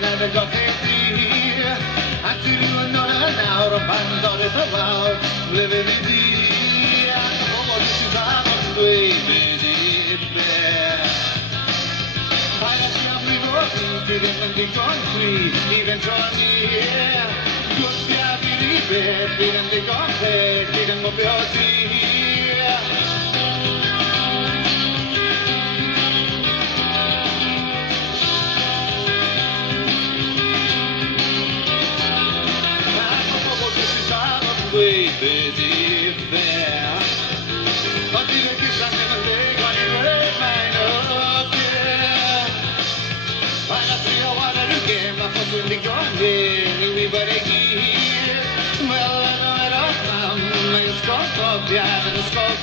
never got me free. I do another now, the band on it about living in the oh, this is how I'm waiting there. I got some remote, didn't think on free, even on me. Good guy, didn't think on pay, didn't go be vedi fair. Ma dire che sa che non lega di me mai no yeah. I got three I wanna do game, my foot in the gun, we better here. Well, I know it all, my scope up, yeah, and the scope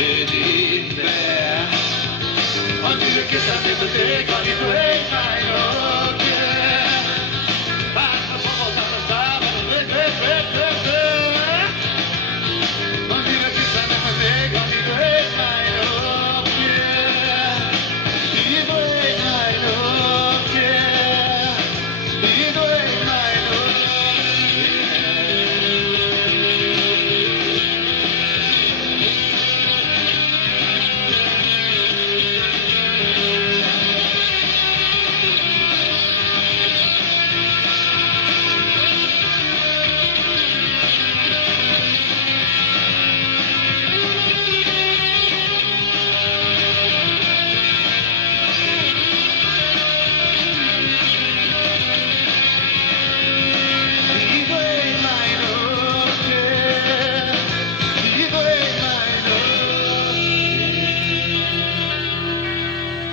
vedi te, oggi che sapete te con i tuoi fai